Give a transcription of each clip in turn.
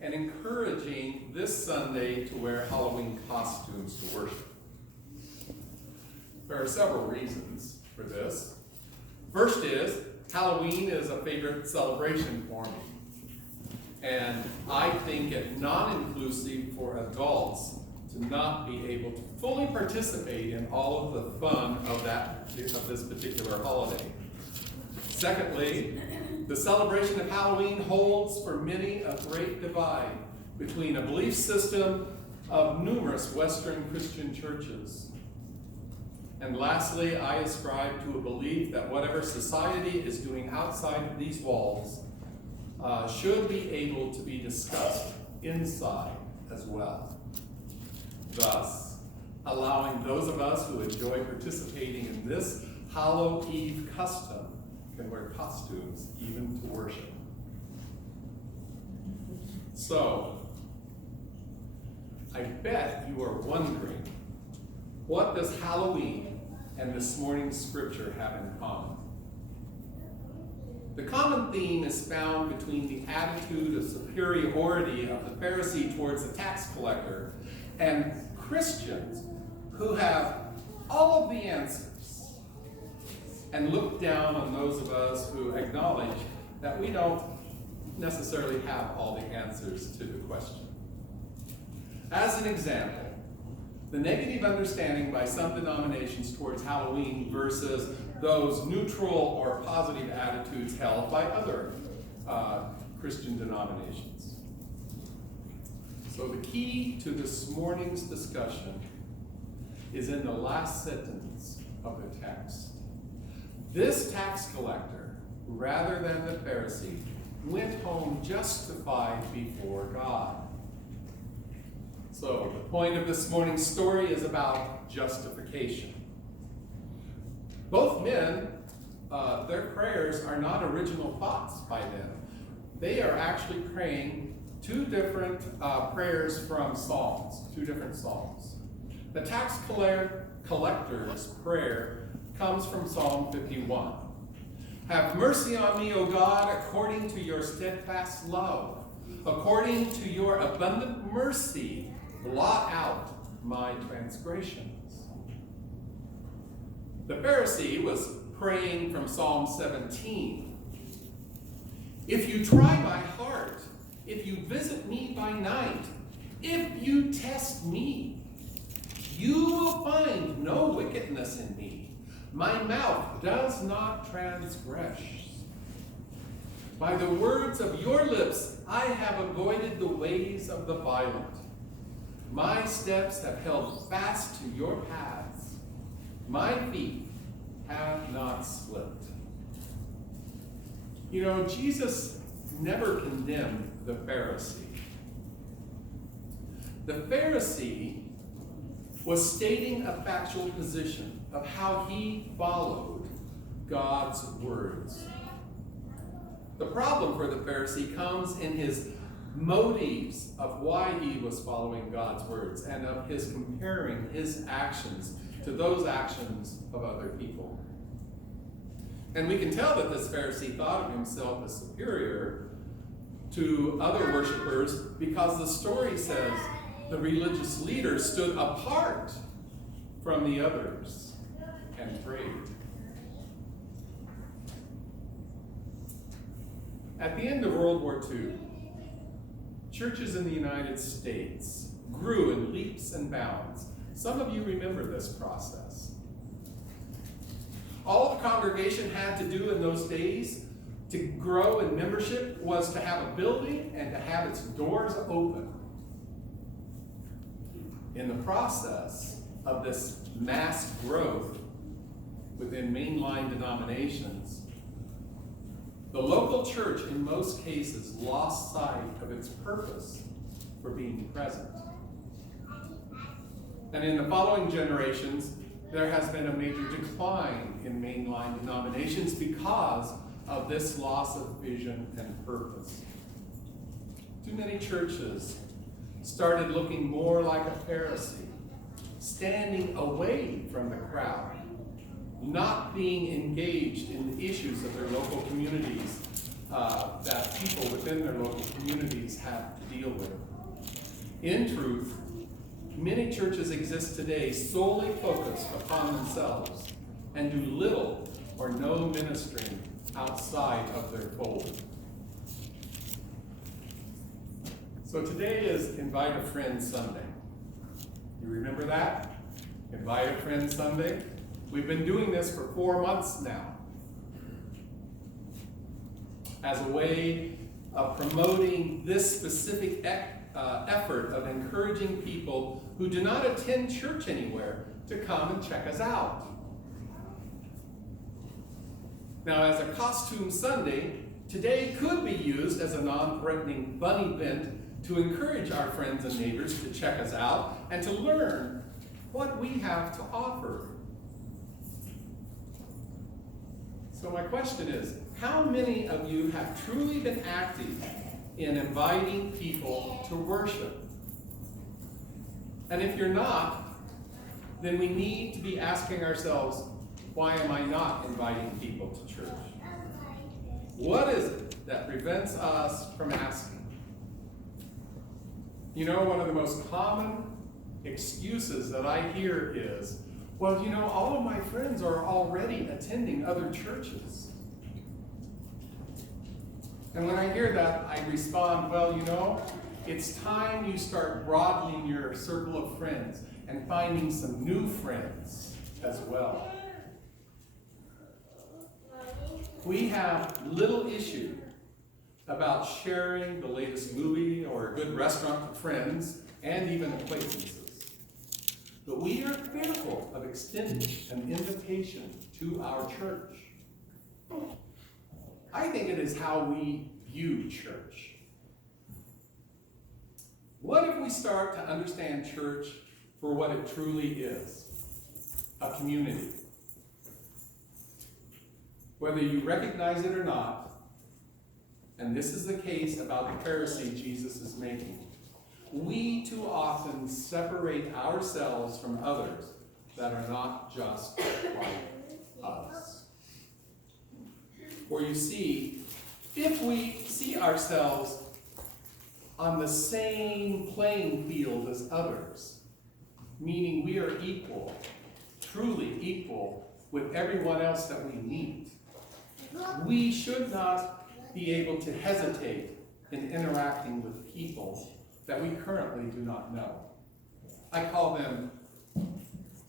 and encouraging this Sunday to wear Halloween costumes to worship. There are several reasons for this. First is, Halloween is a favorite celebration for me. And I think it non-inclusive for adults to not be able to fully participate in all of the fun of this particular holiday. Secondly, the celebration of Halloween holds for many a great divide between a belief system of numerous Western Christian churches. And lastly, I ascribe to a belief that whatever society is doing outside of these walls should be able to be discussed inside as well. Thus, allowing those of us who enjoy participating in this Hallow Eve custom can wear costumes even to worship. So, I bet you are wondering, what does Halloween and this morning's scripture have in common? The common theme is found between the attitude of superiority of the Pharisee towards the tax collector and Christians who have all of the answers and look down on those of us who acknowledge that we don't necessarily have all the answers to the question. As an example, the negative understanding by some denominations towards Halloween versus those neutral or positive attitudes held by other Christian denominations. So the key to this morning's discussion is in the last sentence of the text. This tax collector, rather than the Pharisee, went home justified before God. So the point of this morning's story is about justification. Both men, their prayers are not original thoughts by them. They are actually praying two different prayers from Psalms, two different Psalms. The tax collector's prayer comes from Psalm 51. Have mercy on me, O God, according to your steadfast love. According to your abundant mercy, blot out my transgressions. The Pharisee was praying from Psalm 17. If you try my heart, if you visit me by night, if you test me, you will find no wickedness in me. My mouth does not transgress. By the words of your lips, I have avoided the ways of the violent. My steps have held fast to your paths. My feet have not slipped. You know, Jesus never condemned the Pharisee. The Pharisee was stating a factual position of how he followed God's words. The problem for the Pharisee comes in his motives of why he was following God's words and of his comparing his actions to those actions of other people. And we can tell that this Pharisee thought of himself as superior to other worshipers because the story says the religious leader stood apart from the others and prayed. At the end of World War II, churches in the United States grew in leaps and bounds. Some of you remember this process. All the congregation had to do in those days to grow in membership was to have a building and to have its doors open. In the process of this mass growth within mainline denominations, the local church in most cases lost sight of its purpose for being present. And in the following generations, there has been a major decline in mainline denominations because of this loss of vision and purpose. Too many churches started looking more like a Pharisee, standing away from the crowd, not being engaged in the issues of their local communities that people within their local communities have deal with. In truth, many churches exist today solely focused upon themselves and do little or no ministering outside of their fold. So today is Invite a Friend Sunday. You remember that? Invite a Friend Sunday? We've been doing this for 4 months now as a way of promoting this specific effort of encouraging people who do not attend church anywhere to come and check us out. Now, as a costume Sunday, today could be used as a non-threatening fun event to encourage our friends and neighbors to check us out and to learn what we have to offer. So my question is, how many of you have truly been active in inviting people to worship? And if you're not, then we need to be asking ourselves, why am I not inviting people to church? What is it that prevents us from asking? You know, one of the most common excuses that I hear is, well, you know, all of my friends are already attending other churches. And when I hear that, I respond, well, you know, it's time you start broadening your circle of friends and finding some new friends as well. We have little issue about sharing the latest movie or a good restaurant with friends and even acquaintances. But we are fearful of extending an invitation to our church. I think it is how we view church. What if we start to understand church for what it truly is? A community. Whether you recognize it or not, and this is the case about the heresy Jesus is making, we too often separate ourselves from others that are not just like us. For you see, if we see ourselves on the same playing field as others, meaning we are equal, truly equal with everyone else that we meet, we should not be able to hesitate in interacting with people that we currently do not know. I call them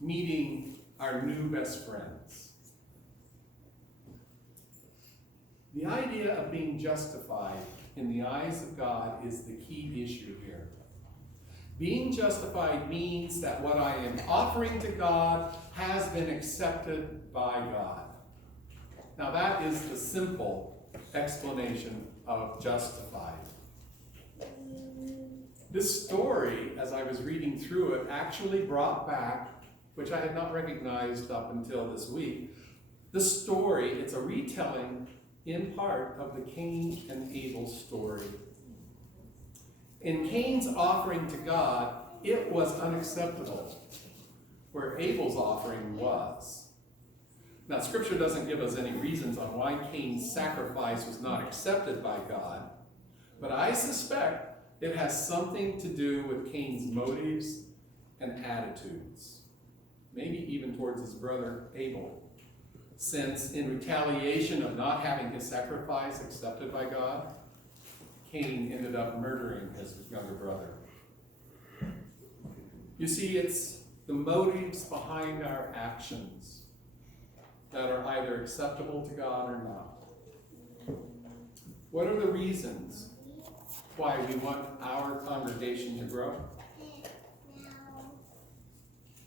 meeting our new best friends. The idea of being justified in the eyes of God is the key issue here. Being justified means that what I am offering to God has been accepted by God. Now that is the simple explanation of justified. This story, as I was reading through it, actually brought back, which I had not recognized up until this week, the story, it's a retelling in part of the Cain and Abel story. In Cain's offering to God, it was unacceptable, where Abel's offering was. Now, Scripture doesn't give us any reasons on why Cain's sacrifice was not accepted by God, but I suspect it has something to do with Cain's motives and attitudes, maybe even towards his brother Abel, since in retaliation of not having his sacrifice accepted by God, Cain ended up murdering his younger brother. You see, it's the motives behind our actions that are either acceptable to God or not. What are the reasons why we want our congregation to grow?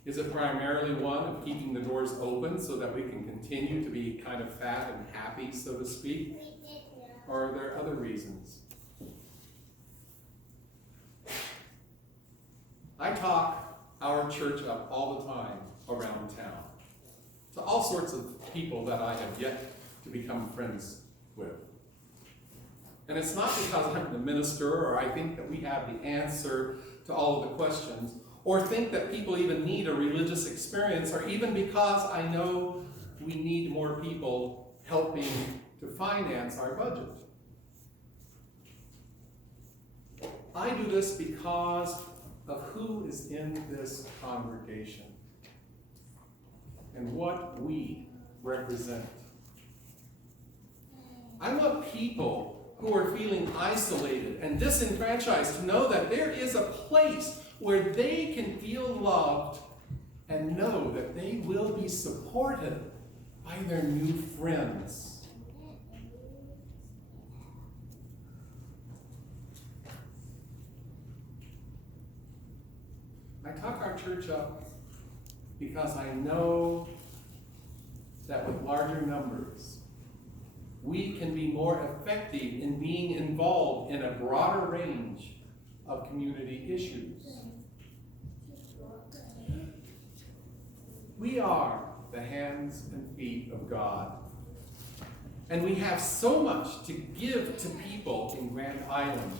Is it primarily one of keeping the doors open so that we can continue to be kind of fat and happy, so to speak? Or are there other reasons? I talk our church up all the time around town to all sorts of people that I have yet to become friends with. And it's not because I'm the minister or I think that we have the answer to all of the questions, or think that people even need a religious experience, or even because I know we need more people helping to finance our budget. I do this because of who is in this congregation and what we represent. I want people who are feeling isolated and disenfranchised to know that there is a place where they can feel loved and know that they will be supported by their new friends. I talk our church up because I know that with larger numbers, we can be more effective in being involved in a broader range of community issues. We are the hands and feet of God. And we have so much to give to people in Grand Island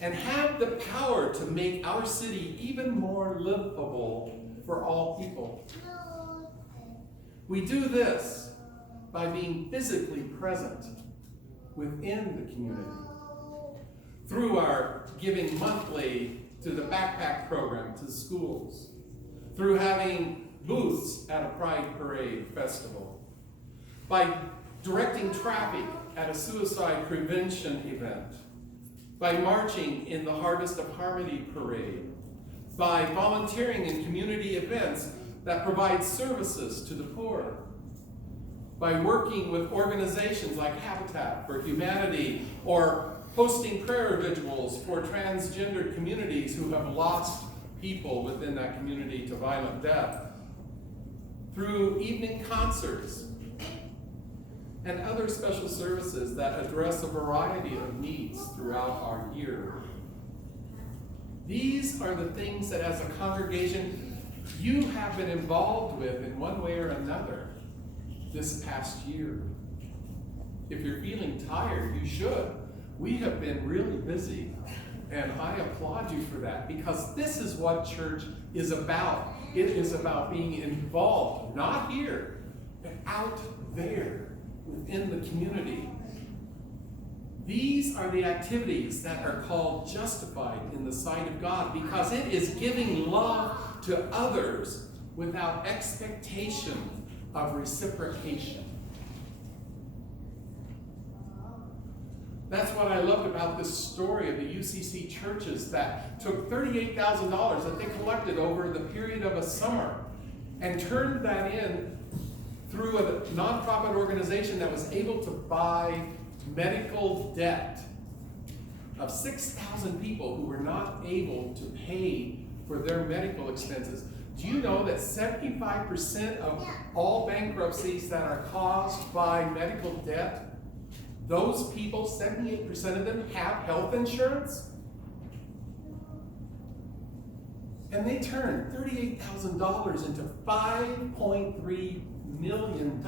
and have the power to make our city even more livable for all people. We do this by being physically present within the community through our giving monthly to the backpack program to schools, through having booths at a Pride Parade festival, by directing traffic at a suicide prevention event, by marching in the Harvest of Harmony Parade, by volunteering in community events that provide services to the poor, by working with organizations like Habitat for Humanity or hosting prayer vigils for transgender communities who have lost people within that community to violent death, through evening concerts and other special services that address a variety of needs throughout our year. These are the things that as a congregation you have been involved with in one way or another this past year. If you're feeling tired, you should. We have been really busy, and I applaud you for that, because this is what church is about. It is about being involved, not here, but out there within the community. These are the activities that are called justified in the sight of God, because it is giving love to others without expectation of reciprocation. That's what I loved about this story of the UCC churches that took $38,000 that they collected over the period of a summer and turned that in through a nonprofit organization that was able to buy medical debt of 6,000 people who were not able to pay for their medical expenses. Do you know that 75% of all bankruptcies that are caused by medical debt, those people, 78% of them, have health insurance? And they turned $38,000 into $5.3 million.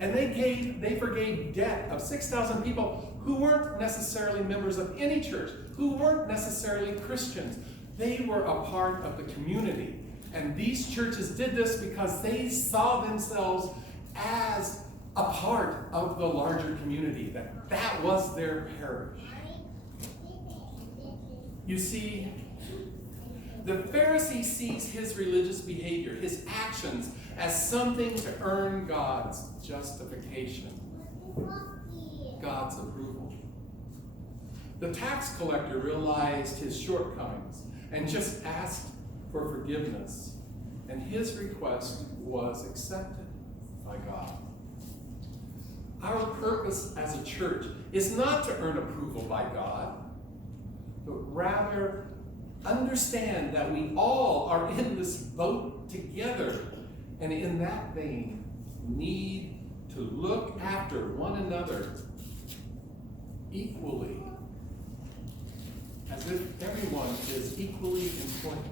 And they forgave debt of 6,000 people who weren't necessarily members of any church, who weren't necessarily Christians. They were a part of the community. And these churches did this because they saw themselves as a part of the larger community, that was their parish. You see, the Pharisee sees his religious behavior, his actions, as something to earn God's justification, God's approval. The tax collector realized his shortcomings and just asked for forgiveness, and his request was accepted by God. Our purpose as a church is not to earn approval by God, but rather understand that we all are in this boat together, and in that vein need to look after one another equally, as if everyone is equally important.